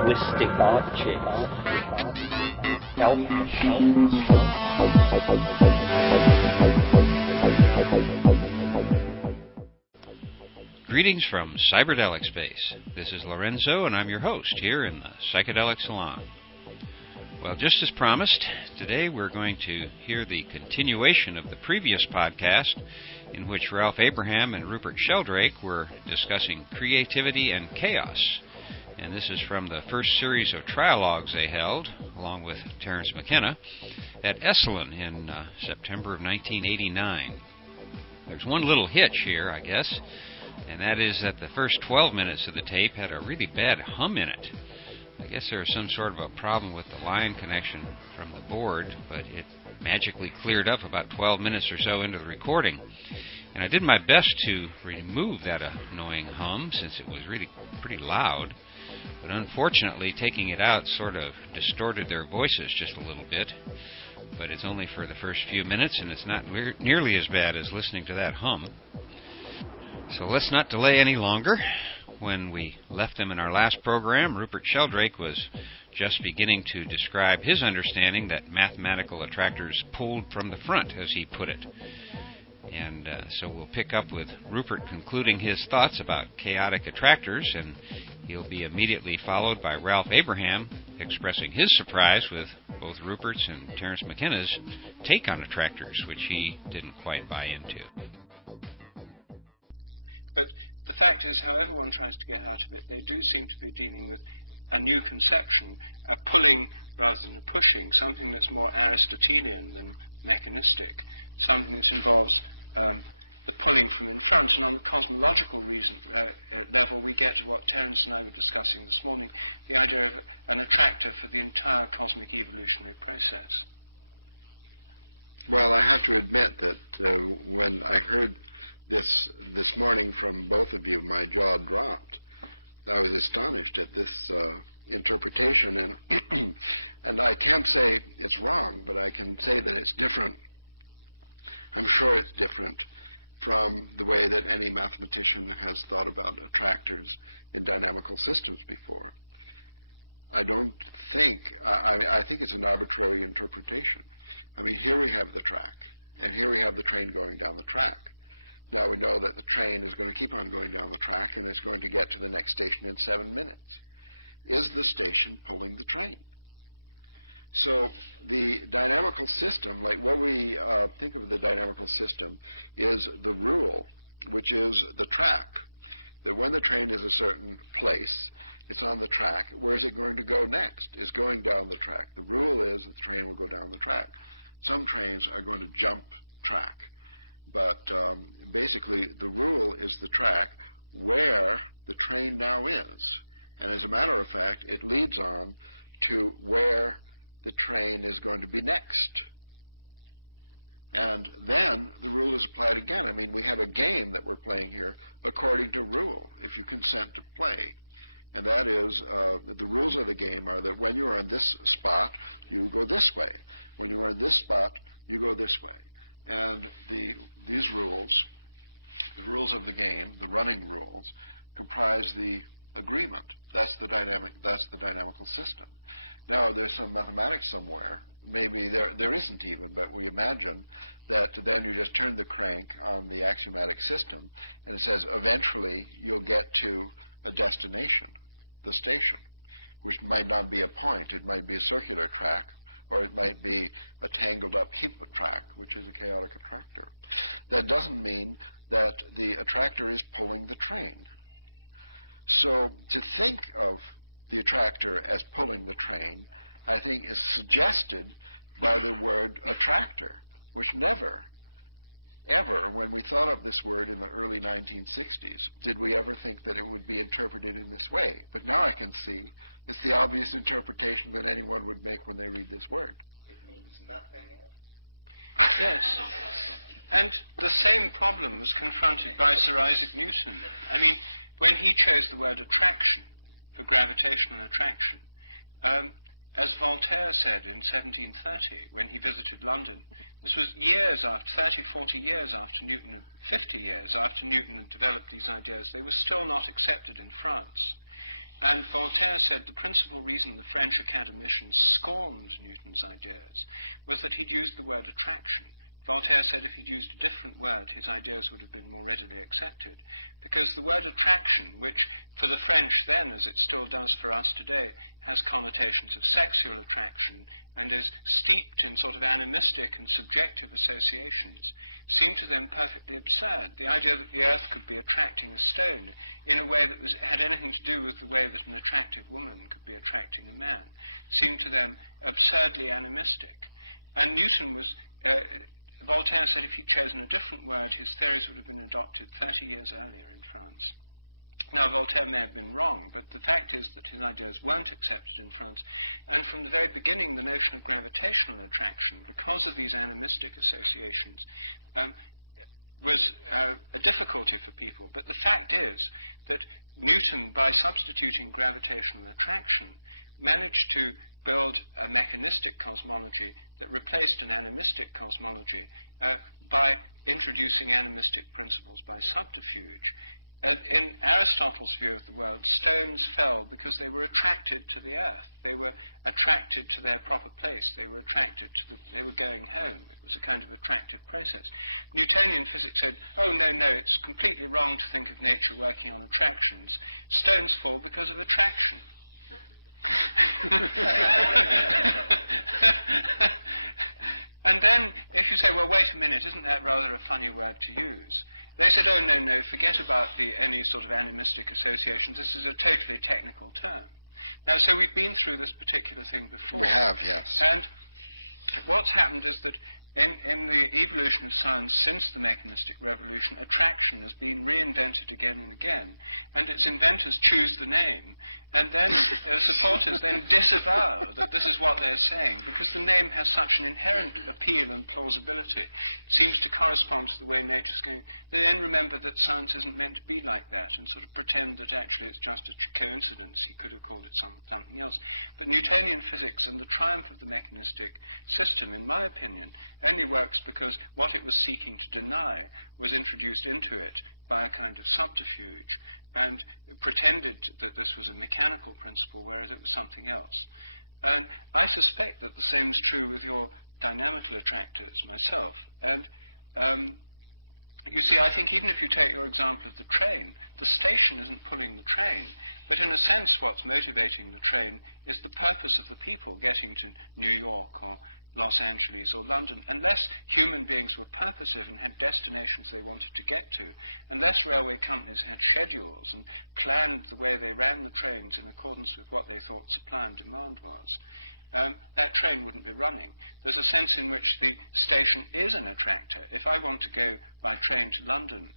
linguistic object, elf machines. Greetings from Cyberdelic Space. This is Lorenzo, and I'm your host here in the Psychedelic Salon. Well, just as promised, today we're going to hear the continuation of the previous podcast in which Ralph Abraham and Rupert Sheldrake were discussing creativity and chaos. And this is from the first series of Trialogues they held, along with Terence McKenna, at Esalen in September of 1989. There's one little hitch here, I guess, and that is that the first 12 minutes of the tape had a really bad hum in it. I guess there was some sort of a problem with the line connection from the board, but it magically cleared up about 12 minutes or so into the recording. And I did my best to remove that annoying hum, since it was really pretty loud. But unfortunately, taking it out sort of distorted their voices just a little bit. But it's only for the first few minutes, and it's not nearly as bad as listening to that hum. So let's not delay any longer. When we left them in our last program, Rupert Sheldrake was just beginning to describe his understanding that mathematical attractors pulled from the front, as he put it. And so we'll pick up with Rupert concluding his thoughts about chaotic attractors, and he'll be immediately followed by Ralph Abraham expressing his surprise with both Rupert's and Terence McKenna's take on attractors, which he didn't quite buy into. But the fact is, however one tries to get out of it, they do seem to be dealing with a new conception, a pulling rather than a pushing, something that's more Aristotelian than mechanistic, something that involves the pulling from in front. And on the cosmological level, we get to what Terence and I were discussing this morning, the idea of an attractor for the entire cosmic evolutionary process. Well, I have to admit that when I heard this morning from both of you, my jaw dropped. I was astonished at this interpretation, and and I can't say it's wrong, but I can say that it's different. I'm sure it's different from the way that any mathematician has thought about attractors in dynamical systems before. I think it's an arbitrary interpretation. I mean, here we have the track, and here we have the train going down the track. Now we know that the train is going to keep on going down the track, and it's going to get to the next station in 7 minutes. Is the station pulling the train? So the dynamical system, like what we think of the dynamical system, is the rule, which is the track. That when the train is a certain place, it's on the track. Where is it going to go next? It's going down the track. The rule is that the train will go down the track. Some trains are going to jump track. But basically, the rule is the track where the train now is. And as a matter of fact, it leads on to where the train is going to be next. And then the rule is applied again. I mean, we have a game that we're playing here according to rule, if you consent to play. And that is, the rules of the game are that when you are in this spot, you go this way. When you are in this spot, you go this way. And these rules, the rules of the game, the running rules, comprise the agreement. That's the dynamical system. Now, there's some mathematics somewhere. Maybe there isn't even, but we imagine that then you just turn the crank on the axiomatic system, and it says eventually you'll get to a destination, the station, which might not be a point. It might be a circular track, or it might be a tangled-up heap of track, which is a chaotic attractor. That doesn't mean that the attractor is pulling the train. So to think of the attractor as pulling the train, I think is suggested by the word attractor, which never, ever, when we thought of this word in the early 1960s, did we ever think that it would be interpreted in this way. But now I can see it's the obvious interpretation that anyone would make when they read this word. It means nothing else? Yes. And the same problem was confronted by Sir Isaac Newton. I mean, when he chose the word attraction for gravitational attraction, as Voltaire said in 1730 when he visited London, this was years after, 30, 40 years after Newton, 50 years after Newton had developed these ideas, they were still not accepted in France. And Voltaire said the principal reason the French academicians scorned Newton's ideas was that he'd used the word attraction. Voltaire said if he'd used a different word, his ideas would have been more readily accepted. Because the word attraction, which for the French then, as it still does for us today, has connotations of sexual attraction and is steeped in sort of animistic and subjective associations, seemed to them perfectly absurd. The idea that the earth could be attracting a stone in a way that had anything to do with the way that an attractive woman could be attracting a man seemed to them absurdly animistic. And Newton was... Voltaire said if he'd chosen a different word, his theories would have been adopted 30 years earlier in France. Now, Voltaire may have been wrong, but the fact is that his ideas weren't accepted in France. And from the very beginning, the notion of gravitational attraction, because of these animistic associations, was a difficulty for people. But the fact is that Newton, by substituting gravitational attraction, managed to build a mechanistic cosmology that replaced an animistic cosmology by introducing animistic principles by subterfuge. In Aristotle's view of the world, stones fell because they were attracted to the earth. They were attracted to their proper place. They were they were going home. It was a kind of attractive process. Newtonian physics said, oh, no, it's completely wrong to think of nature working on attractions. Stones fall because of attraction. And then, if you say, well, wait a minute, isn't that rather a funny word to use? They said, oh, no, forget about any sort of animistic associations. This is a totally technical term. Now, so we've been through this particular thing before. We have, yes. And what's happened is that in the evolution of science since the mechanistic revolution, attraction has been reinvented again and again, and its inventors choose the name, and then supporters then disavow that this is what they're saying, because the name has such an inherent appeal and plausibility. It seems to correspond to the way nature's going. They then remember that science isn't meant to be like that, and sort of pretend that actually it's just a coincidence. He could have called it something else. But Newtonian physics and the triumph of the mechanistic system, in my opinion, only works because what it was seeking to deny was introduced into it by a kind of subterfuge, and pretended that this was a mechanical principle, whereas it was something else. And I suspect that the same is true with your dynamical attractors myself. And you see, I think even if you take your example of the train, the station isn't pulling the train, but in a sense what's motivating the train is the purpose of the people getting to New York or Los Angeles or London. Unless human beings were purposive and had destinations they wanted to get to, unless railway companies had schedules and planned the way they ran the trains in accordance with what they thought supply and demand was, that train wouldn't be running. There's a sense in which the station is an attractor. If I want to go by train to London,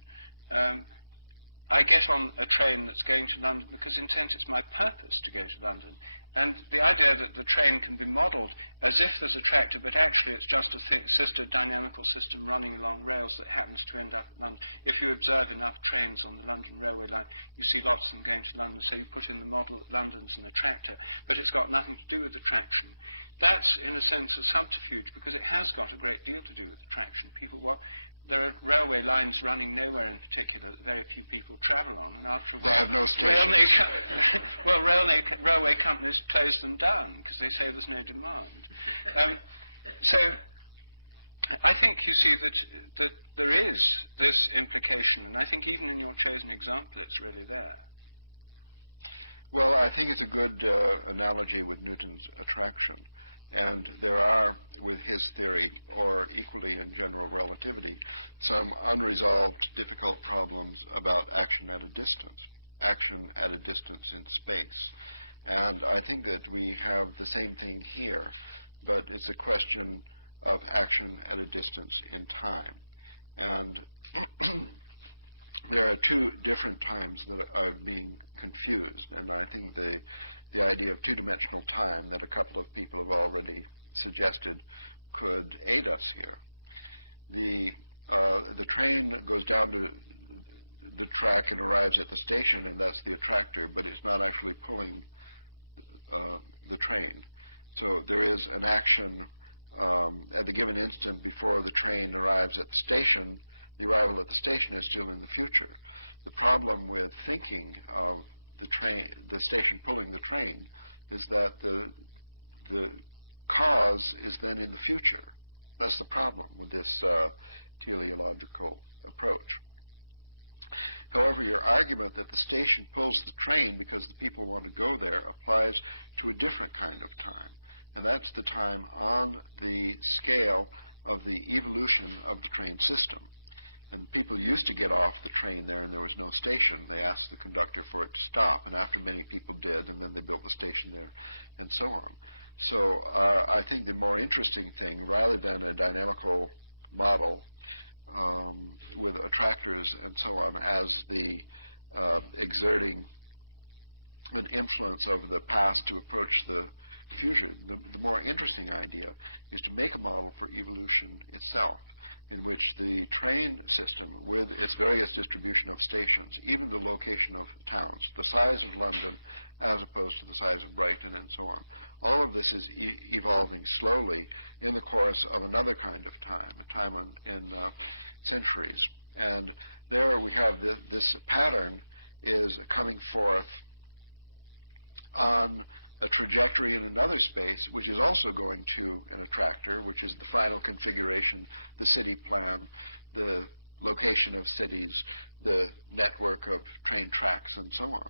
I get on a train that's going to London because in a sense it's my purpose to go to London. And the idea that the train can be modelled as if there's a tractor, but actually it's just a sister dynamical system running along rails that happens to end up at London. If you observe enough trains on the London railway line, you see lots of them going to London, so you put in the model that London's an attractor, but it's got nothing to do with attraction. That's, in a sense, a subterfuge, because it has got a great deal to do with attraction. There are railway lines running nowhere in particular that very few people travel on, and after a while, they have no stations. Railway companies close them down because they say there's no demand. So I think you see that there is this implication, and I think even in your chosen example it's really there. Well, I think it's a good analogy with Newton's attraction. And there are, with his theory, or equally in general relativity, some unresolved difficult problems about action at a distance in space. And I think that we have the same thing here, but it's a question of action at a distance in time. And there are two different times that are being confused, and I think the idea of two-dimensional time that a couple of people have already suggested could aid us here. The train goes down to the track and arrives at the station, and that's the attractor, but it's not actually pulling the train. So there is an action at the given instant before the train arrives at the station. The arrival at the station is still in the future. The problem with thinking of the station pulling the train, is that the cause is then in the future. That's the problem with this teleological approach. However, your argument that the station pulls the train because the people want to go there applies to a different kind of time, and that's the time on the scale of the evolution of the train system. And people used to get off the train there and there was no station. They asked the conductor for it to stop, and after many people did, and then they built the station there, and so on. So I think the more interesting thing, rather than a dynamical model with attractors and so on as the exerting an influence over the past to approach the future, the more interesting idea is to make a model for evolution itself, in which the train system, with its various distribution of stations, even the location of towns, the size of London as opposed to the size of Brighton and so on, all of this is evolving slowly in the course of another kind of time, a time in centuries. And there we have this pattern is coming forth on a trajectory in another space, which is also going to an attractor, which is the final configuration, the city plan, the location of cities, the network of train tracks, and so on.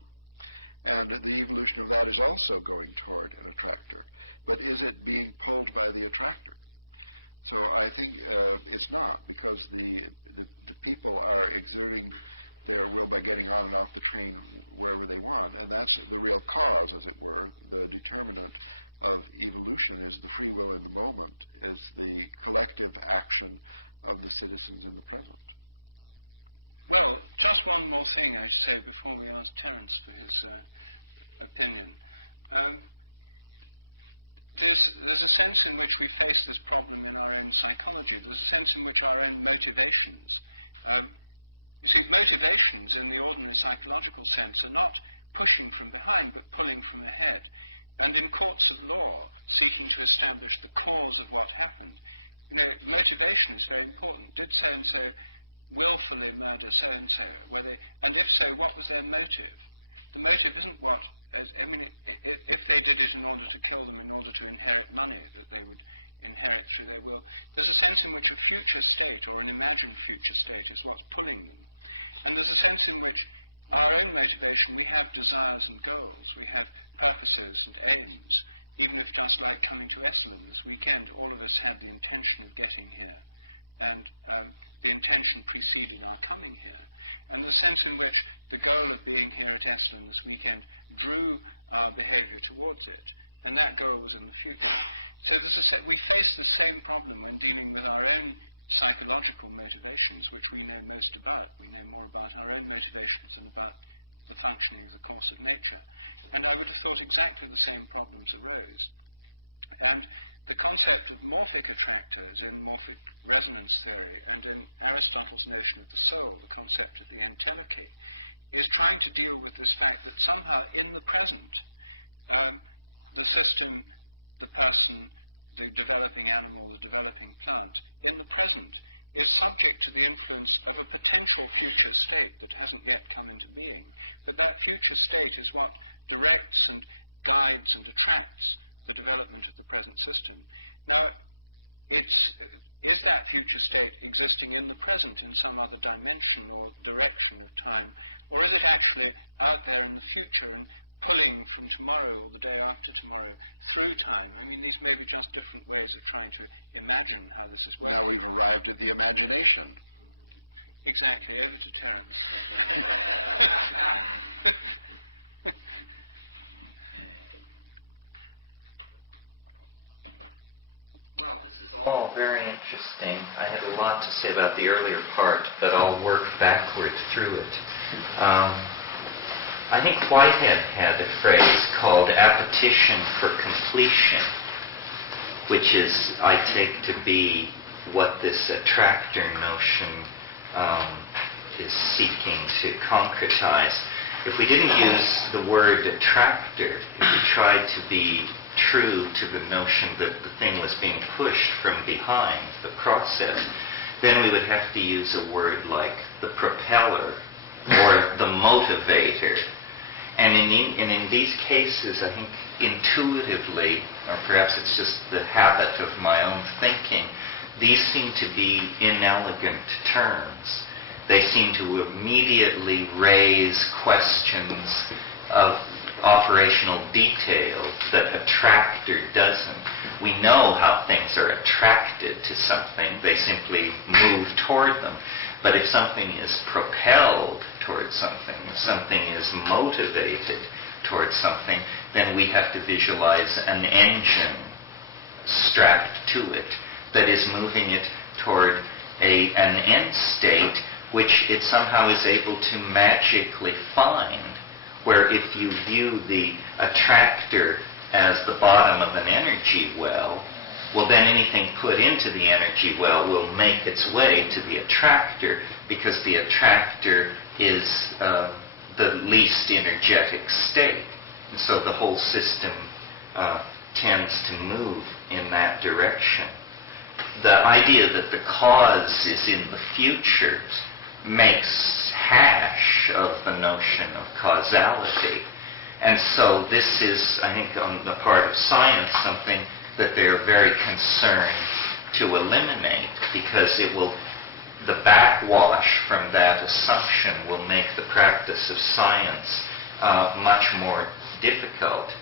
And the evolution of that is also going toward an attractor. But is it being pulled by the attractor? So I think it's not, because the people are exerting their will by getting on and off the train wherever they want, and that's the real cause, as it were. The determinant of evolution is the free will in the moment, is the collective action of the citizens in the present. Well, just one more thing I should say before we ask Terence for his opinion. There's a sense in which we face this problem in our own psychology. There's a sense in which our own motivations you see, motivations in the ordinary psychological sense are not pushing from behind, but pulling from ahead. And in courts of law, seeking to establish the cause of what happened, motivation is very important. Did so-and-so willfully murder so-and-so? And if so, what was their motive? The motive isn't if they did it in order to kill them, in order to inherit money that they would inherit through their will, there's a sense in which a future state or an imagined future state is what's pulling them. And there's a sense in which our own motivation, we have desires and goals, we have purposes and aims. Even if just like coming to Esalen this weekend, all of us had the intention of getting here. And the intention preceded our coming here. And the sense in which the goal of being here at Esalen this weekend drew our behavior towards it. And that goal was in the future. So we face the same problem when dealing with our own psychological motivations, which we know most about. We know more about our own motivations than about the functioning of the course of nature. And I would have thought exactly the same problems arose. And the concept of morphic attractors in morphic resonance theory and in Aristotle's notion of the soul, the concept of the entelechy, is trying to deal with this fact that somehow in the present, the system, the person, the developing animal, the developing plant, in the present is subject to the influence of a potential future state that hasn't yet come into being. But that future state is what directs and guides and attracts the development of the present system. Now, is that future state existing in the present in some other dimension or direction of time, or is it actually out there in the future and pulling from tomorrow or the day after tomorrow through time? I mean, these may be just different ways of trying to imagine how this is working. Now we've arrived at the imagination. Exactly. Over to Terence. Well, this is all very interesting. I had a lot to say about the earlier part, but I'll work backward through it. I think Whitehead had a phrase called appetition for completion, which is, I take to be what this attractor notion is seeking to concretize. If we didn't use the word attractor, if we tried to be true to the notion that the thing was being pushed from behind the process, then we would have to use a word like the propeller or the motivator. And in these cases, I think intuitively, or perhaps it's just the habit of my own thinking, these seem to be inelegant terms. They seem to immediately raise questions of operational detail that attractor doesn't. We know how things are attracted to something. They simply move toward them. But if something is propelled towards something, if something is motivated towards something, then we have to visualize an engine strapped to it that is moving it toward an end state which it somehow is able to magically find, where if you view the attractor as the bottom of an energy well, then anything put into the energy well will make its way to the attractor, because the attractor is the least energetic state. And so the whole system tends to move in that direction. The idea that the cause is in the future makes hash of the notion of causality. And so this is, I think, on the part of science, something that they're very concerned to eliminate, because the backwash from that assumption will make the practice of science much more difficult.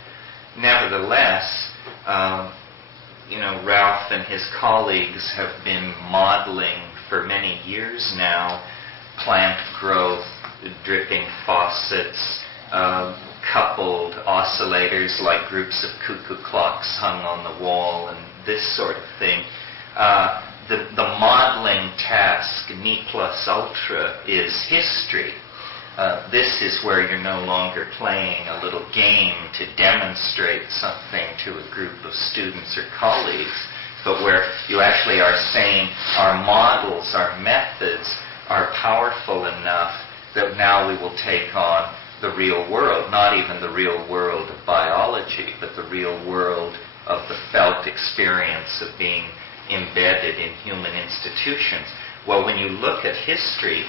Nevertheless, Ralph and his colleagues have been modeling for many years now plant growth, dripping faucets, coupled oscillators like groups of cuckoo clocks hung on the wall, and this sort of thing. The modeling task, ne plus ultra, is history. This is where you're no longer playing a little game to demonstrate something to a group of students or colleagues, but where you actually are saying our models, our methods are powerful enough that now we will take on the real world, not even the real world of biology, but the real world of the felt experience of being embedded in human institutions. Well, when you look at history,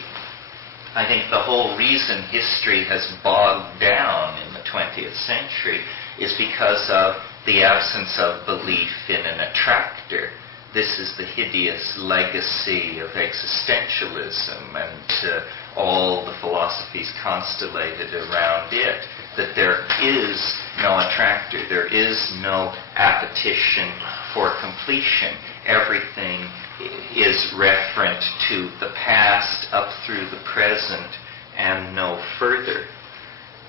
I think the whole reason history has bogged down in the 20th century is because of the absence of belief in an attractor. This is the hideous legacy of existentialism and all the philosophies constellated around it, that there is no attractor, there is no appetition for completion. Everything is referent to the past up through the present and no further.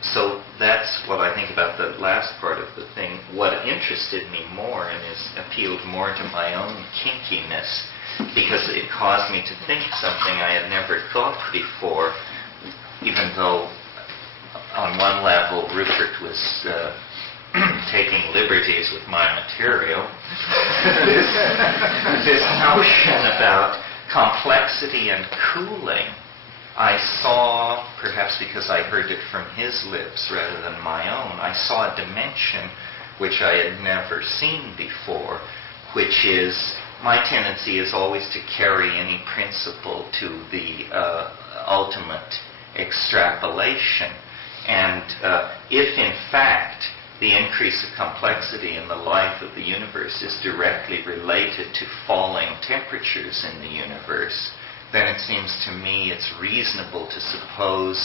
So that's what I think about the last part of the thing. What interested me more and appealed more to my own kinkiness, because it caused me to think something I had never thought before, even though on one level Rupert was taking liberties with my material. This notion about complexity and cooling, I saw, perhaps because I heard it from his lips rather than my own, I saw a dimension which I had never seen before, which is, my tendency is always to carry any principle to the ultimate extrapolation. And if in fact the increase of complexity in the life of the universe is directly related to falling temperatures in the universe, then it seems to me it's reasonable to suppose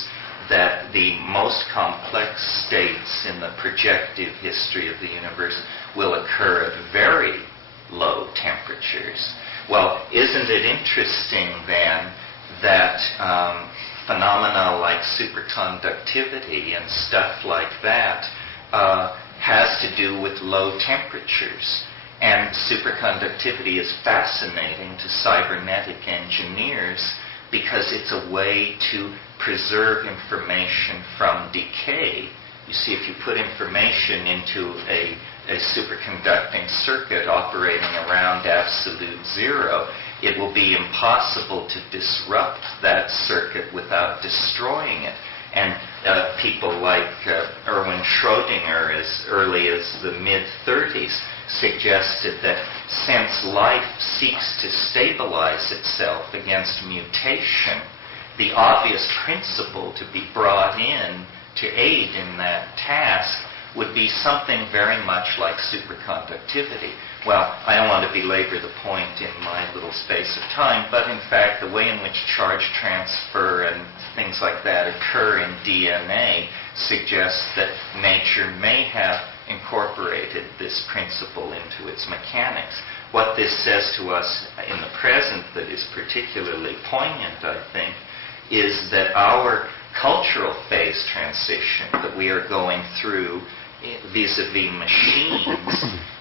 that the most complex states in the projective history of the universe will occur at very low temperatures. Well, isn't it interesting then that phenomena like superconductivity and stuff like that has to do with low temperatures? And superconductivity is fascinating to cybernetic engineers because it's a way to preserve information from decay. You see, if you put information into a superconducting circuit operating around absolute zero, it will be impossible to disrupt that circuit without destroying it. And people like Erwin Schrödinger, as early as the mid-30s, suggested that since life seeks to stabilize itself against mutation, the obvious principle to be brought in to aid in that task would be something very much like superconductivity. Well, I don't want to belabor the point in my little space of time, but in fact the way in which charge transfer and things like that occur in DNA suggests that nature may have incorporated this principle into its mechanics. What this says to us in the present that is particularly poignant, I think, is that our cultural phase transition that we are going through vis-a-vis machines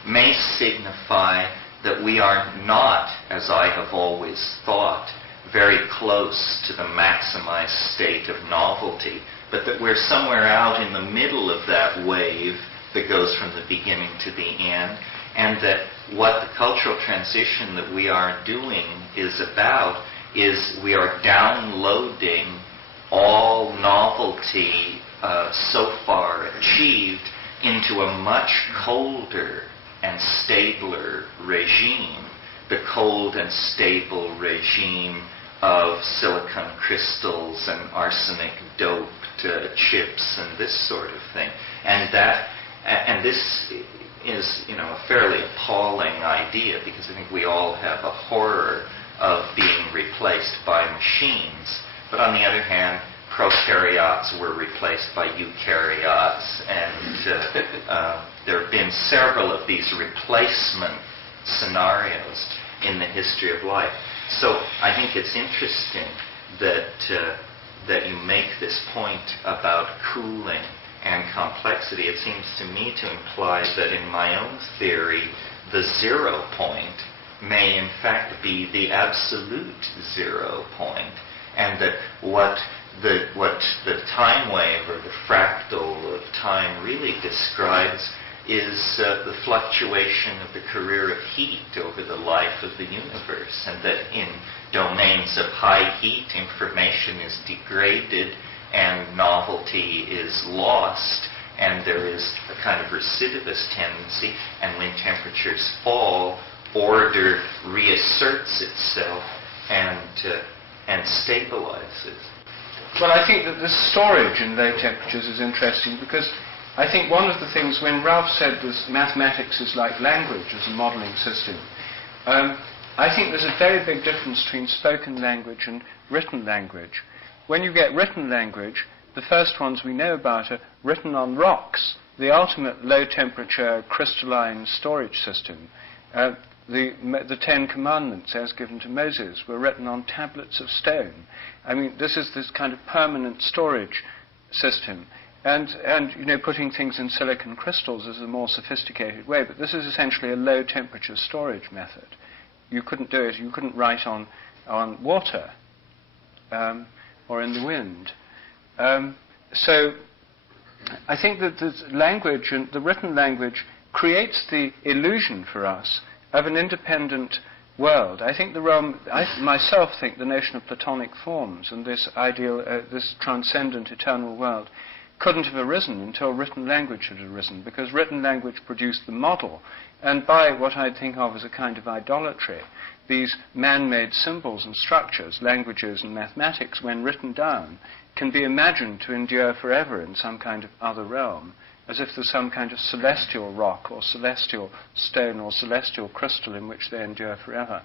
may signify that we are not, as I have always thought, very close to the maximized state of novelty, but that we're somewhere out in the middle of that wave that goes from the beginning to the end, and that what the cultural transition that we are doing is about is we are downloading all novelty so far achieved into a much colder and stabler regime, the cold and stable regime of silicon crystals and arsenic-doped chips and this sort of thing. And this is, a fairly appalling idea, because I think we all have a horror of being replaced by machines. But on the other hand, prokaryotes were replaced by eukaryotes, and there have been several of these replacement scenarios in the history of life. So I think it's interesting that you make this point about cooling and complexity. It seems to me to imply that in my own theory, the 0 point may in fact be the absolute 0 point, and that what the time wave or the fractal of time really describes is the fluctuation of the career of heat over the life of the universe, and that in domains of high heat, information is degraded and novelty is lost, and there is a kind of recidivist tendency, and when temperatures fall, order reasserts itself and stabilizes. Well, I think that the storage in low temperatures is interesting, because I think one of the things, when Ralph said this mathematics is like language as a modeling system, I think there's a very big difference between spoken language and written language. When you get written language, the first ones we know about are written on rocks, the ultimate low-temperature crystalline storage system. The Ten Commandments, as given to Moses, were written on tablets of stone. I mean, this is this kind of permanent storage system. And putting things in silicon crystals is a more sophisticated way, but this is essentially a low-temperature storage method. You couldn't do it. You couldn't write on water or in the wind. So I think that the language, and the written language, creates the illusion for us of an independent world. I think I myself think the notion of Platonic forms and this ideal, this transcendent eternal world couldn't have arisen until written language had arisen, because written language produced the model, and by what I think of as a kind of idolatry, these man-made symbols and structures, languages and mathematics, when written down, can be imagined to endure forever in some kind of other realm, as if there's some kind of celestial rock or celestial stone or celestial crystal in which they endure forever.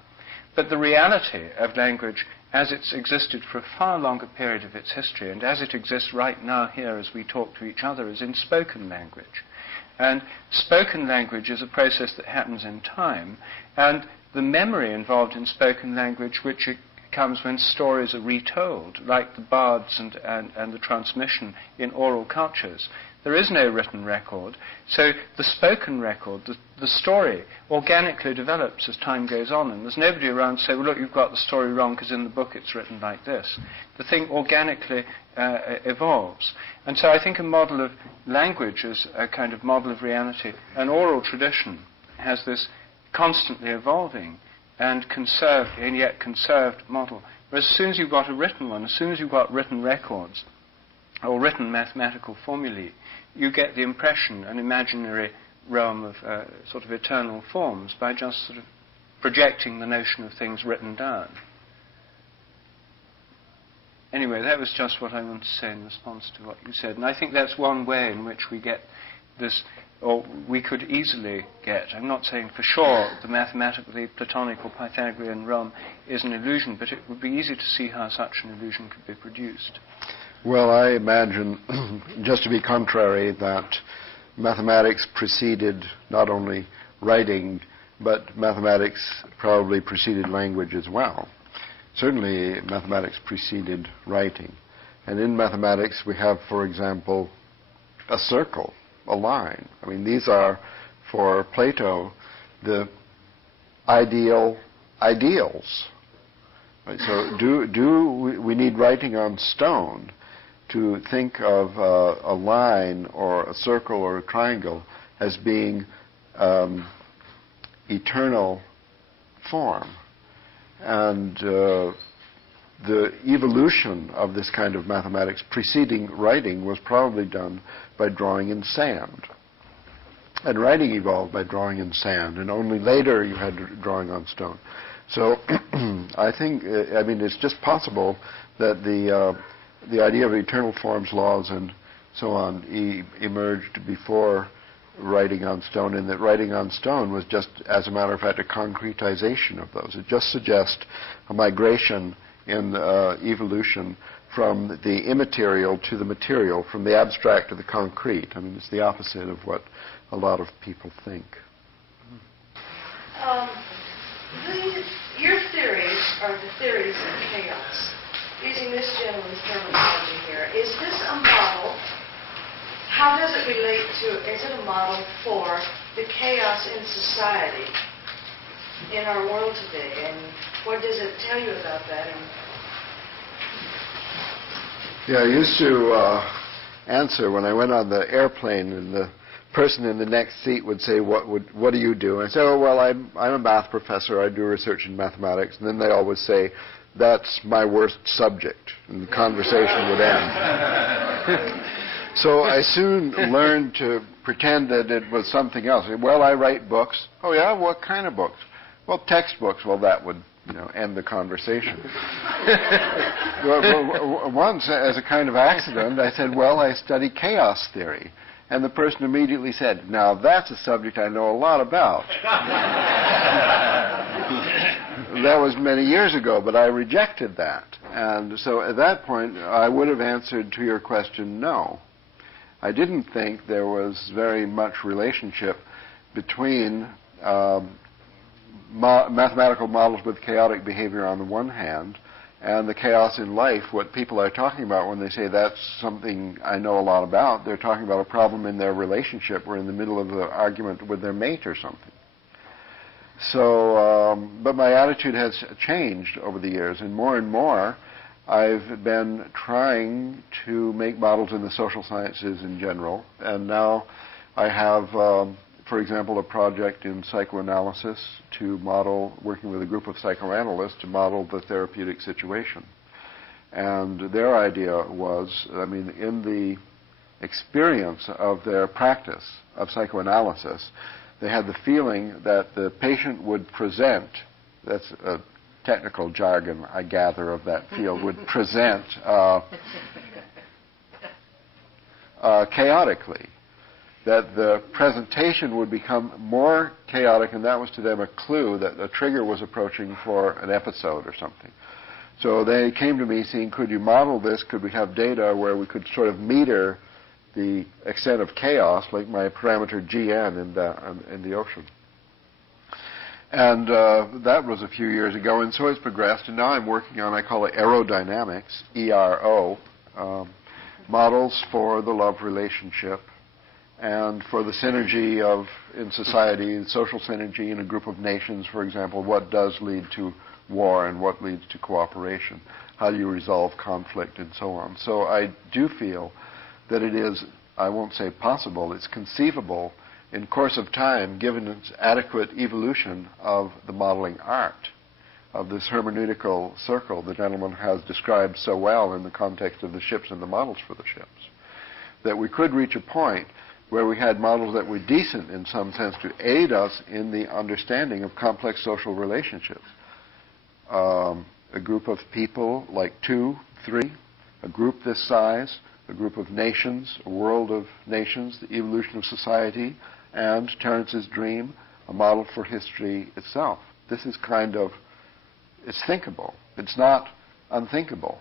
But the reality of language, as it's existed for a far longer period of its history, and as it exists right now here as we talk to each other, is in spoken language. And spoken language is a process that happens in time, and the memory involved in spoken language, which comes when stories are retold, like the bards and the transmission in oral cultures. There is no written record, so the spoken record, the story, organically develops as time goes on, and there's nobody around to say, well, look, you've got the story wrong because in the book it's written like this. The thing organically evolves. And so I think a model of language is a kind of model of reality. An oral tradition has this constantly evolving and conserved, and yet conserved model. Whereas as soon as you've got a written one, as soon as you've got written records, or written mathematical formulae, you get the impression, an imaginary realm of sort of eternal forms, by just sort of projecting the notion of things written down. anyway, that was just what I wanted to say in response to what you said. And I think that's one way in which we get this, or we could easily get, I'm not saying for sure the mathematically Platonic or Pythagorean realm is an illusion, but it would be easy to see how such an illusion could be produced. Well, I imagine, just to be contrary, that mathematics preceded not only writing, but mathematics probably preceded language as well. Certainly, mathematics preceded writing. And in mathematics, we have, for example, a circle, a line. I mean, these are, for Plato, the ideals. Right? So do we need writing on stone to think of a line or a circle or a triangle as being eternal form? And the evolution of this kind of mathematics preceding writing was probably done by drawing in sand. And writing evolved by drawing in sand, and only later you had drawing on stone. So I think, it's just possible that the idea of eternal forms, laws, and so on emerged before writing on stone, and that writing on stone was just, as a matter of fact, a concretization of those. It just suggests a migration in evolution from the immaterial to the material, from the abstract to the concrete. I mean, it's the opposite of what a lot of people think. Your theories are the theories of chaos. Using this gentleman's terminology here, is this a model? How does it relate to, is it a model for the chaos in society, in our world today? And what does it tell you about that? Yeah, I used to answer when I went on the airplane, and the person in the next seat would say, what do you do? And I say, oh, well, I'm a math professor. I do research in mathematics. And then they always say, that's my worst subject. And the conversation would end. So I soon learned to pretend that it was something else. Well, I write books. Oh, yeah? What kind of books? Well, textbooks. Well, that would end the conversation. Once, as a kind of accident, I said, well, I study chaos theory. And the person immediately said, now that's a subject I know a lot about. That was many years ago, but I rejected that. And so at that point, I would have answered to your question, no. I didn't think there was very much relationship between mathematical models with chaotic behavior on the one hand and the chaos in life. What people are talking about when they say that's something I know a lot about, they're talking about a problem in their relationship or in the middle of the argument with their mate or something. So, but my attitude has changed over the years, and more I've been trying to make models in the social sciences in general, and now I have, for example, a project in psychoanalysis to model, working with a group of psychoanalysts to model the therapeutic situation. And their idea was, in the experience of their practice of psychoanalysis, they had the feeling that the patient would present, that's a technical jargon, I gather, of that field, would present chaotically. That the presentation would become more chaotic, and that was to them a clue that a trigger was approaching for an episode or something. So they came to me saying, could you model this? Could we have data where we could sort of meter the extent of chaos, like my parameter Gn in the ocean? And that was a few years ago, and so it's progressed, and now I'm working on, I call it aerodynamics, ERO, models for the love relationship and for the synergy in society, social synergy in a group of nations, for example, what does lead to war and what leads to cooperation, how do you resolve conflict and so on. So I do feel that it is, I won't say possible, it's conceivable in course of time, given its adequate evolution of the modeling art, of this hermeneutical circle the gentleman has described so well in the context of the ships and the models for the ships, that we could reach a point where we had models that were decent in some sense to aid us in the understanding of complex social relationships. a group of people like 2, 3, a group this size, a group of nations, a world of nations, the evolution of society, and Terence's dream, a model for history itself. This is it's thinkable. It's not unthinkable.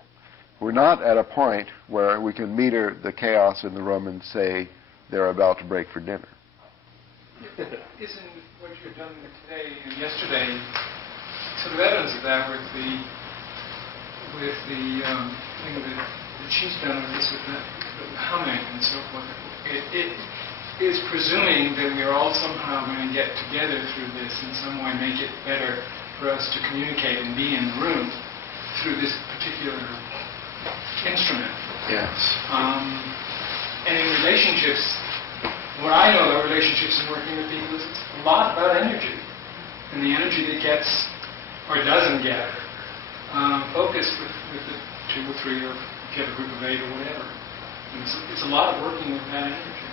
We're not at a point where we can meter the chaos in the room and say they're about to break for dinner. Isn't what you've done today and yesterday sort of evidence of that with the thing that she's done with this with the humming and so forth? It is presuming that we are all somehow going to get together through this in some way, make it better for us to communicate and be in the room through this particular instrument. Yes. And in relationships, what I know about relationships and working with people is it's a lot about energy. And the energy that gets, or doesn't get, focused with the 2 or 3, or if you have a group of 8 or whatever. And it's a lot of working with that energy.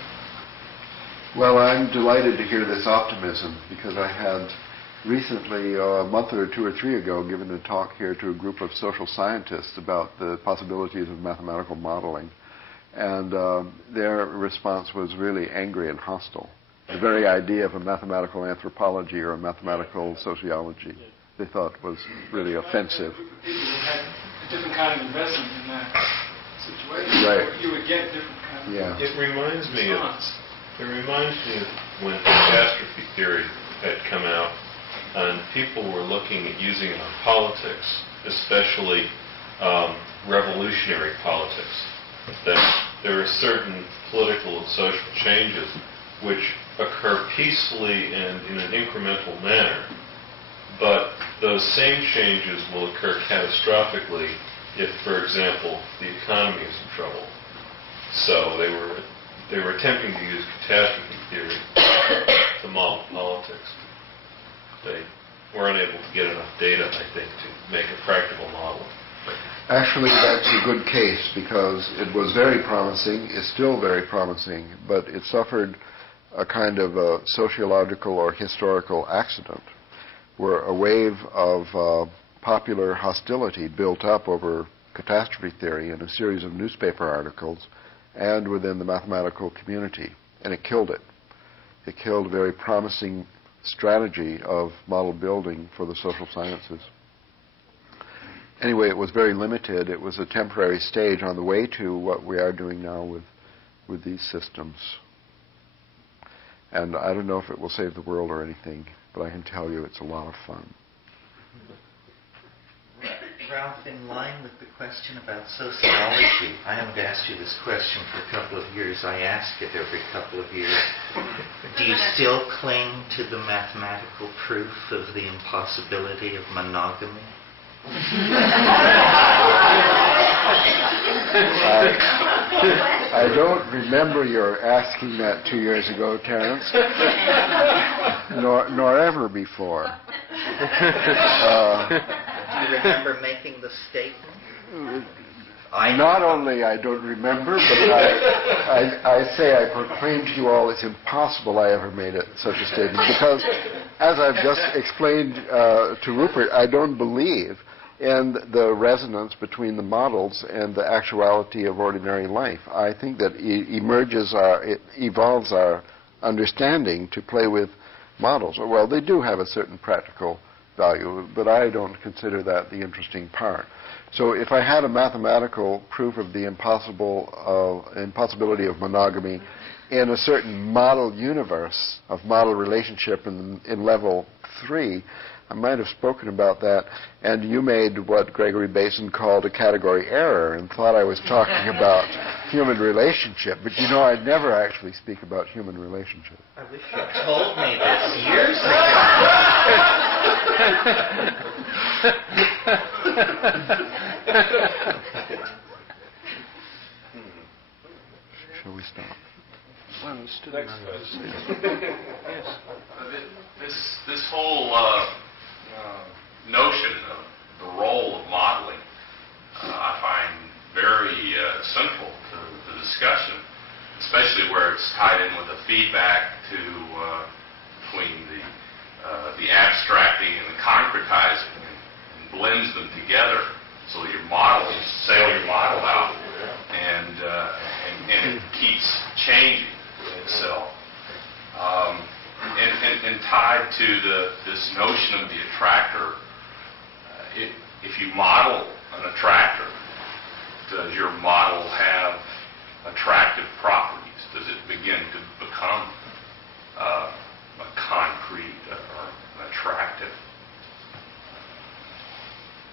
Well, I'm delighted to hear this optimism, because I had recently, a month or 2 or 3 ago, given a talk here to a group of social scientists about the possibilities of mathematical modeling. And their response was really angry and hostile. The very idea of a mathematical anthropology or a mathematical sociology, they thought was really offensive. People who had a different kind of investment in that situation, right. You would get different kind of It reminds me response. It reminds me of when catastrophe theory had come out, and people were looking at using it in politics, especially revolutionary politics. That there are certain political and social changes which occur peacefully and in an incremental manner, but those same changes will occur catastrophically if, for example, the economy is in trouble. So they were attempting to use catastrophe theory to model politics. They were unable to get enough data, I think, to make a practical model. Actually, that's a good case, because it was very promising, is still very promising, but it suffered a kind of a sociological or historical accident, where a wave of popular hostility built up over catastrophe theory in a series of newspaper articles and within the mathematical community, and it killed it. It killed a very promising strategy of model building for the social sciences. Anyway, it was very limited. It was a temporary stage on the way to what we are doing now with these systems. And I don't know if it will save the world or anything, but I can tell you it's a lot of fun. Ralph, in line with the question about sociology, I haven't asked you this question for a couple of years. I ask it every couple of years. Do you still cling to the mathematical proof of the impossibility of monogamy? I don't remember your asking that 2 years ago, Terence, nor ever before. Do you remember making the statement? Not only I don't remember, but I say I proclaim to you all it's impossible I ever made such a statement, because as I've just explained to Rupert, I don't believe in the resonance between the models and the actuality of ordinary life. I think that it evolves our understanding to play with models. Well, they do have a certain practical value, but I don't consider that the interesting part. So if I had a mathematical proof of the impossibility of monogamy in a certain model universe of model relationship in level 3, I might have spoken about that, and you made what Gregory Basin called a category error and thought I was talking about human relationship. But you know, I never actually speak about human relationship. I wish you told me this years ago. Shall we stop? Next question. Yes. This whole notion of the role of modeling, I find very central to the discussion, especially where it's tied in with the feedback between the abstracting and the concretizing, and blends them together so that your model, you sail your model out, and it keeps changing itself. And tied to this notion of the attractor, if you model an attractor, does your model have attractive properties? Does it begin to become a concrete or an attractive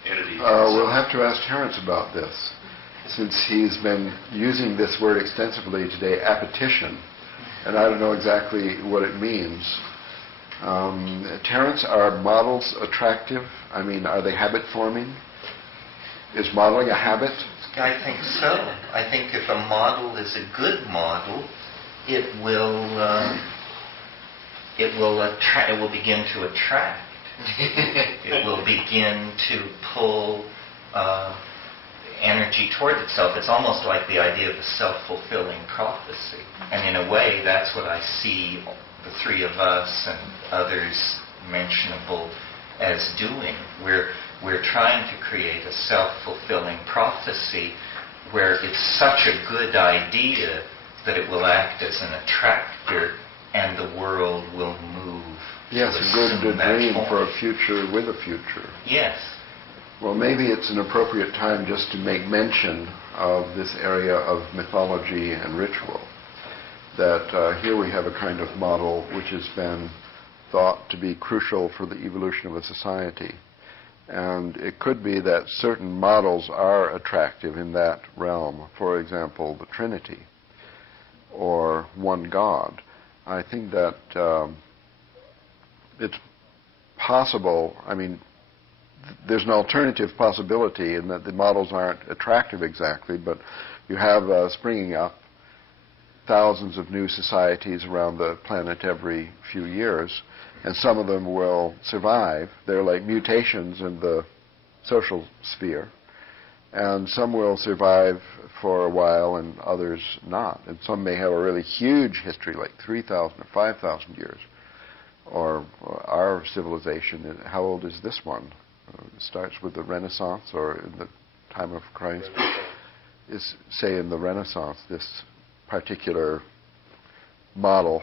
entity? We'll have to ask Terence about this, since he's been using this word extensively today, appetition, and I don't know exactly what it means. Terence, are models attractive? I mean, are they habit-forming? Is modeling a habit? I think so. I think if a model is a good model, it will begin to attract. It will begin to pull energy toward itself. It's almost like the idea of a self-fulfilling prophecy. And in a way, that's what I see the three of us and others mentionable as doing. We're trying to create a self-fulfilling prophecy where it's such a good idea that it will act as an attractor and the world will move. Yes, a good dream for a future with a future. Yes. Well, maybe it's an appropriate time just to make mention of this area of mythology and ritual. That here we have a kind of model which has been thought to be crucial for the evolution of a society. And it could be that certain models are attractive in that realm. For example, the Trinity or one God. I think that it's possible, I mean, there's an alternative possibility in that the models aren't attractive exactly, but you have springing up thousands of new societies around the planet every few years, and some of them will survive. They're like mutations in the social sphere, and some will survive for a while and others not. And some may have a really huge history, like 3,000 or 5,000 years. Or our civilization, how old is this one? It starts with the Renaissance or in the time of Christ. Is, say, in the Renaissance, this particular model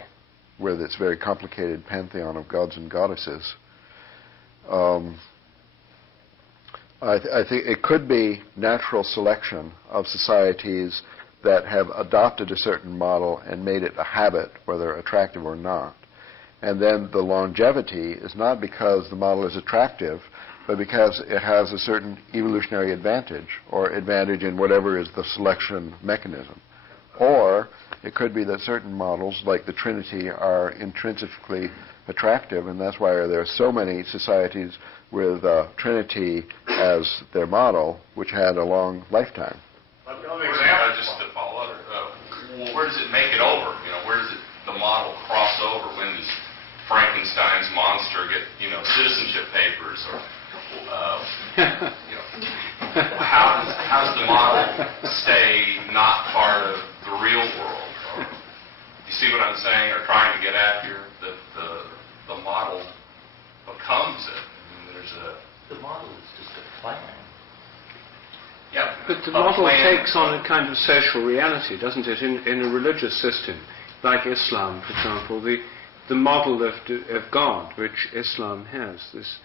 with its very complicated pantheon of gods and goddesses. I think it could be natural selection of societies that have adopted a certain model and made it a habit, whether attractive or not. And then the longevity is not because the model is attractive, but because it has a certain evolutionary advantage, or advantage in whatever is the selection mechanism. Or it could be that certain models, like the Trinity, are intrinsically attractive, and that's why there are so many societies with Trinity as their model, which had a long lifetime. Just to follow up, well, where does it make it over? You know, where does the model cross over? When does Frankenstein's monster get, citizenship papers, or how does the model stay not part of the real world? Or, you see what I'm saying, or trying to get at here? That the model becomes it. I mean, the model is just a plan. Yeah, but the model takes on a kind of social reality, doesn't it? In a religious system, like Islam, for example, the model of God, which Islam has, this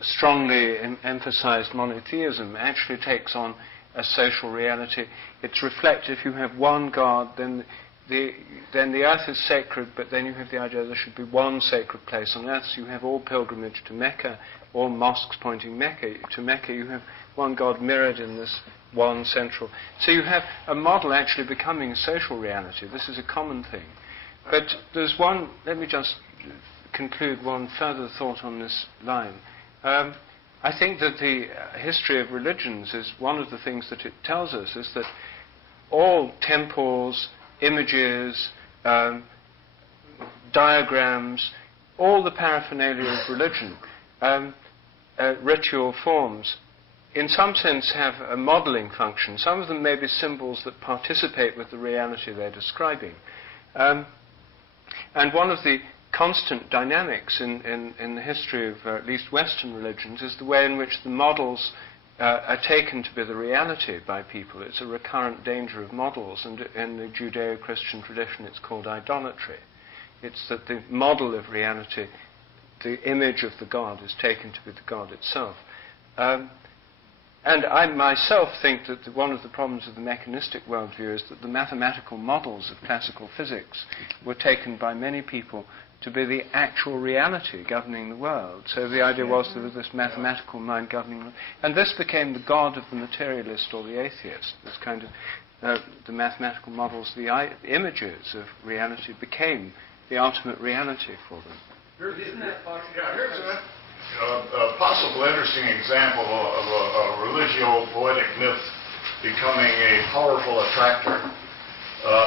strongly emphasized monotheism, actually takes on a social reality. It's reflected. If you have one God, then the earth is sacred, but then you have the idea there should be one sacred place on earth. So you have all pilgrimage to Mecca, all mosques pointing to Mecca. You have one God mirrored in this one central. So you have a model actually becoming a social reality. This is a common thing. But there's one, let me just conclude one further thought on this line. I think that the history of religions is one of the things that it tells us is that all temples, images, diagrams, all the paraphernalia of religion, ritual forms, in some sense have a modeling function. Some of them may be symbols that participate with the reality they're describing. And one of the constant dynamics in the history of at least Western religions is the way in which the models are taken to be the reality by people. It's a recurrent danger of models, and in the Judeo-Christian tradition it's called idolatry. It's that the model of reality, the image of the God, is taken to be the God itself. And I myself think that one of the problems of the mechanistic worldview is that the mathematical models of classical physics were taken by many people to be the actual reality governing the world. So the idea was there was this mathematical mind governing the world. And this became the God of the materialist or the atheist. This kind of, the mathematical models, the images of reality became the ultimate reality for them. Here's a possible interesting example of a religio-poetic myth becoming a powerful attractor.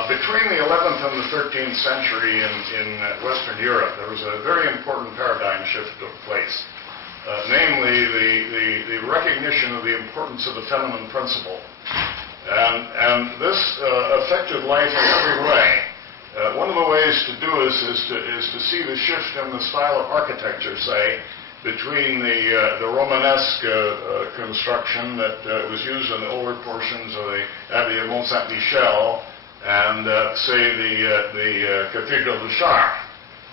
Between the 11th and the 13th century in Western Europe, there was a very important paradigm shift that took place. Namely, the recognition of the importance of the feminine principle. And this affected life in every way. One of the ways to do this is to see the shift in the style of architecture, say, between the Romanesque construction that was used in the older portions of the Abbey of Mont Saint-Michel and, say, the Cathedral de Chartres.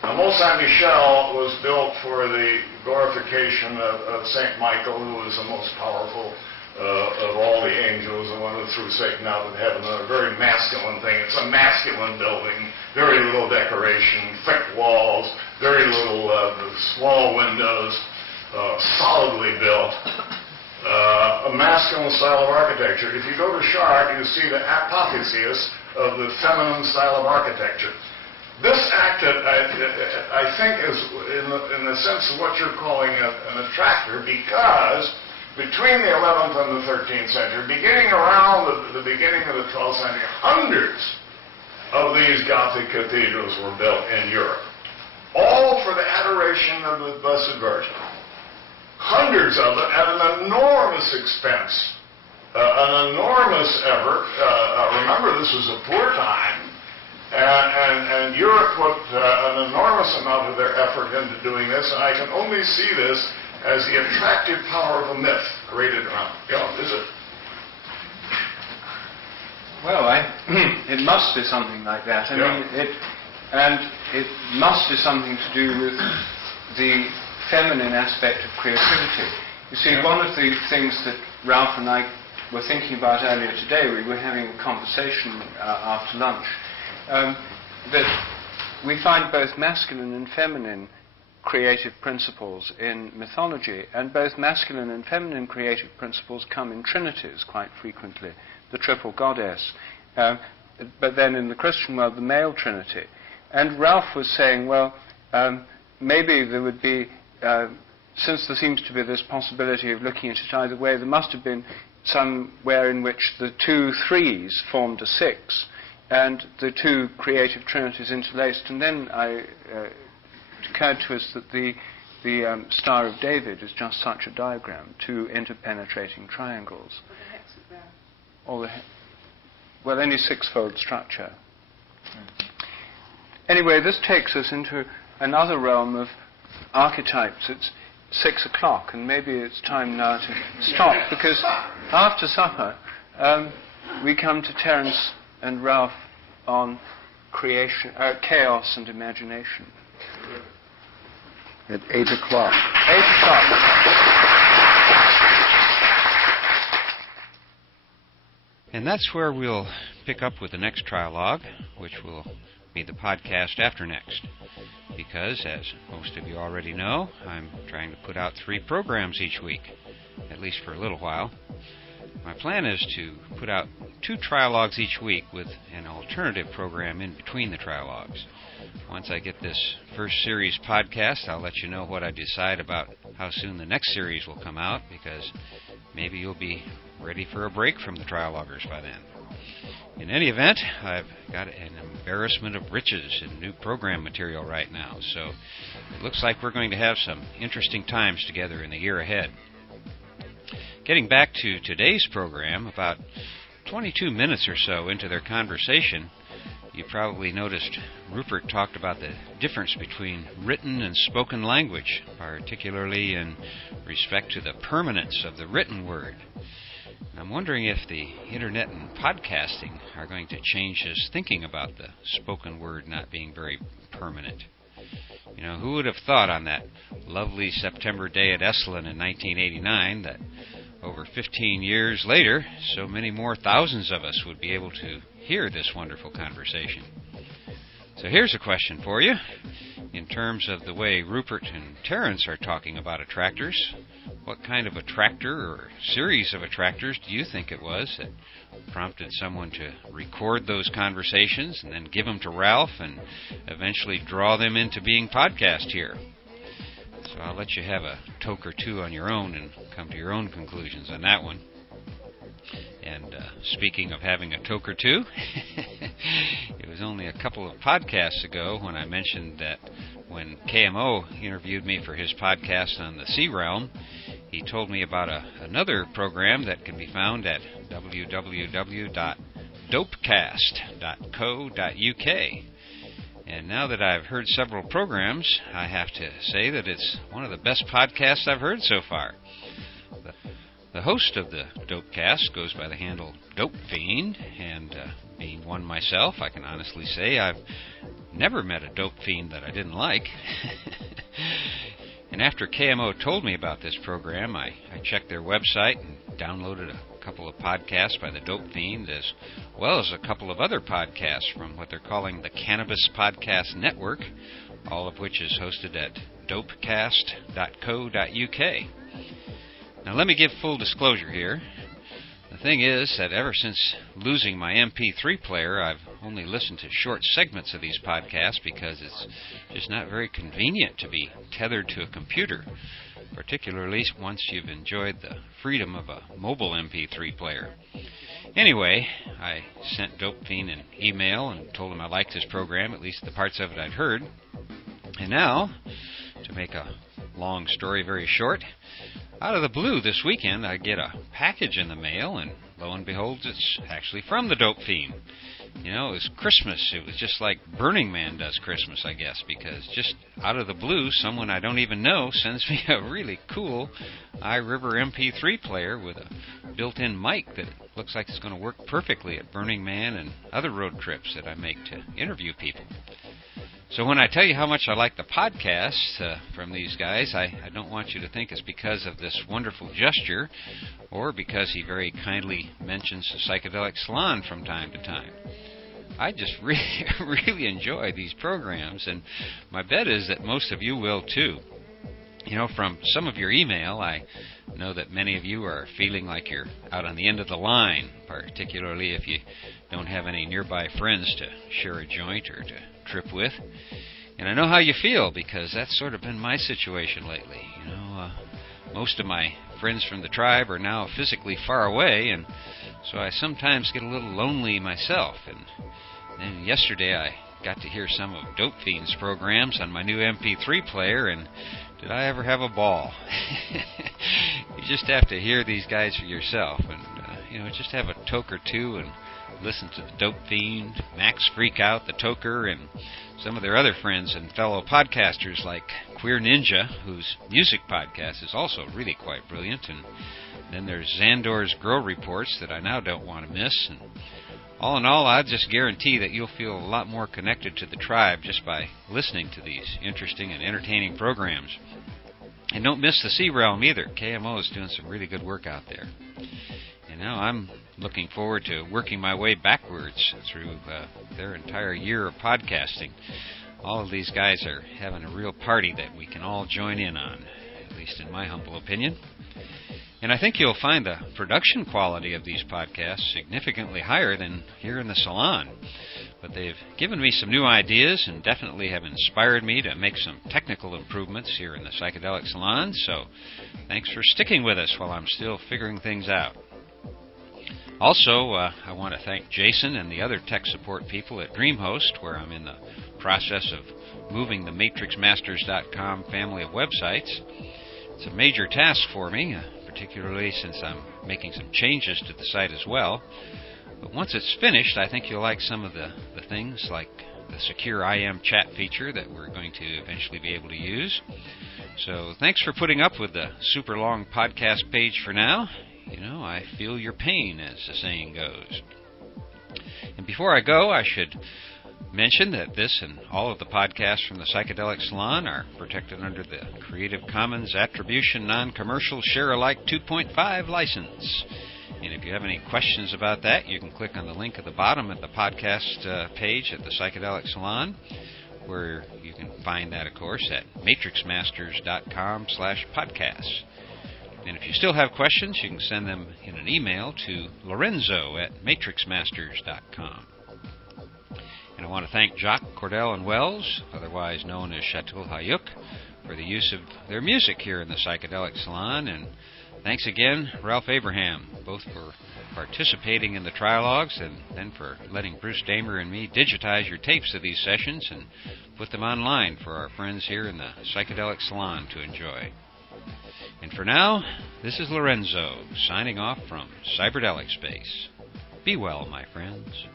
Now, Mont Saint-Michel was built for the glorification of Saint Michael, who was the most powerful of all the angels, the one who threw Satan out of heaven. A very masculine thing. It's a masculine building, very little decoration, thick walls, very little small windows, solidly built. A masculine style of architecture. If you go to Chartres, you see the apotheosis of the feminine style of architecture. This acted, I think, is in the sense of what you're calling an attractor, because between the 11th and the 13th century, beginning around the beginning of the 12th century, hundreds of these Gothic cathedrals were built in Europe, all for the adoration of the Blessed Virgin. Hundreds of them at an enormous expense, an enormous effort. Remember, this was a poor time, and Europe put an enormous amount of their effort into doing this, and I can only see this as the attractive power of a myth created around. Is it? Well, it must be something like that. I mean, it must be something to do with the feminine aspect of creativity. You see, one of the things that Ralph and I were thinking about earlier today, we were having a conversation after lunch, that we find both masculine and feminine creative principles in mythology, and both masculine and feminine creative principles come in trinities quite frequently, the triple goddess, but then in the Christian world, the male trinity. And Ralph was saying, well, maybe there would be, since there seems to be this possibility of looking at it either way, there must have been somewhere in which the two threes formed a six, and the two creative trinities interlaced, and then it occurred to us that the Star of David is just such a diagram, two interpenetrating triangles. Or any six-fold structure. Anyway, this takes us into another realm of archetypes. It's 6 o'clock, and maybe it's time now to stop, because after supper we come to Terence and Ralph on creation, chaos and imagination. At 8 o'clock. 8 o'clock. And that's where we'll pick up with the next Trialogue, which will be the podcast after next. Because, as most of you already know, I'm trying to put out 3 programs each week, at least for a little while. My plan is to put out 2 Trialogues each week with an alternative program in between the Trialogues. Once I get this first series podcast, I'll let you know what I decide about how soon the next series will come out, because maybe you'll be ready for a break from the Trialoguers by then. In any event, I've got an embarrassment of riches in new program material right now, so it looks like we're going to have some interesting times together in the year ahead. Getting back to today's program, about 22 minutes or so into their conversation, you probably noticed Rupert talked about the difference between written and spoken language, particularly in respect to the permanence of the written word. I'm wondering if the internet and podcasting are going to change his thinking about the spoken word not being very permanent. You know, who would have thought on that lovely September day at Esalen in 1989 that over 15 years later, so many more thousands of us would be able to hear this wonderful conversation. So here's a question for you. In terms of the way Rupert and Terence are talking about attractors, what kind of attractor or series of attractors do you think it was that prompted someone to record those conversations and then give them to Ralph and eventually draw them into being podcast here? So I'll let you have a toke or two on your own and come to your own conclusions on that one. And speaking of having a toke or two, it was only a couple of podcasts ago when I mentioned that when KMO interviewed me for his podcast on the Sea Realm, he told me about another program that can be found at www.dopecast.co.uk. And now that I've heard several programs, I have to say that it's one of the best podcasts I've heard so far. The host of the Dopecast goes by the handle Dope Fiend, and being one myself, I can honestly say I've never met a dope fiend that I didn't like. And after KMO told me about this program, I checked their website and downloaded a couple of podcasts by the Dope Fiend, as well as a couple of other podcasts from what they're calling the Cannabis Podcast Network, all of which is hosted at dopecast.co.uk. Now let me give full disclosure here. The thing is that ever since losing my MP3 player, I've only listened to short segments of these podcasts because it's just not very convenient to be tethered to a computer, particularly once you've enjoyed the freedom of a mobile MP3 player. Anyway, I sent Dope Fiend an email and told him I liked his program, at least the parts of it I'd heard. And now, to make a long story very short, out of the blue this weekend, I get a package in the mail, and lo and behold, it's actually from the Dope Fiend. You know, it was Christmas. It was just like Burning Man does Christmas, I guess, because just out of the blue, someone I don't even know sends me a really cool iRiver MP3 player with a built-in mic that looks like it's going to work perfectly at Burning Man and other road trips that I make to interview people. So when I tell you how much I like the podcasts from these guys, I don't want you to think it's because of this wonderful gesture or because he very kindly mentions the Psychedelic Salon from time to time. I just really enjoy these programs, and my bet is that most of you will too. You know, from some of your email, I know that many of you are feeling like you're out on the end of the line, particularly if you don't have any nearby friends to share a joint or to trip with. And I know how you feel, because that's sort of been my situation lately. You know, most of my friends from the tribe are now physically far away, and so I sometimes get a little lonely myself. And then yesterday I got to hear some of Dope Fiend's programs on my new MP3 player, and did I ever have a ball. You just have to hear these guys for yourself, and just have a toke or two and listen to the Dope Fiend, Max Freakout, the Toker, and some of their other friends and fellow podcasters like Queer Ninja, whose music podcast is also really quite brilliant. And then there's Xandor's Grow Reports that I now don't want to miss. And all in all, I just guarantee that you'll feel a lot more connected to the tribe just by listening to these interesting and entertaining programs. And don't miss the Sea Realm either. KMO is doing some really good work out there. And now I'm looking forward to working my way backwards through their entire year of podcasting. All of these guys are having a real party that we can all join in on, at least in my humble opinion. And I think you'll find the production quality of these podcasts significantly higher than here in the salon. But they've given me some new ideas and definitely have inspired me to make some technical improvements here in the Psychedelic Salon. So thanks for sticking with us while I'm still figuring things out. Also, I want to thank Jason and the other tech support people at DreamHost, where I'm in the process of moving the MatrixMasters.com family of websites. It's a major task for me, particularly since I'm making some changes to the site as well. But once it's finished, I think you'll like some of the things like the secure IM chat feature that we're going to eventually be able to use. So thanks for putting up with the super long podcast page for now. You know, I feel your pain, as the saying goes. And before I go, I should mention that this and all of the podcasts from the Psychedelic Salon are protected under the Creative Commons Attribution Non-Commercial Share-alike 2.5 license. And if you have any questions about that, you can click on the link at the bottom at the podcast page at the Psychedelic Salon, where you can find that, of course, at matrixmasters.com/podcasts. And if you still have questions, you can send them in an email to lorenzo@matrixmasters.com. And I want to thank Jacques, Cordell, and Wells, otherwise known as Chateau Hayuk, for the use of their music here in the Psychedelic Salon. And thanks again, Ralph Abraham, both for participating in the Trialogues and then for letting Bruce Damer and me digitize your tapes of these sessions and put them online for our friends here in the Psychedelic Salon to enjoy. And for now, this is Lorenzo, signing off from Cyberdelic Space. Be well, my friends.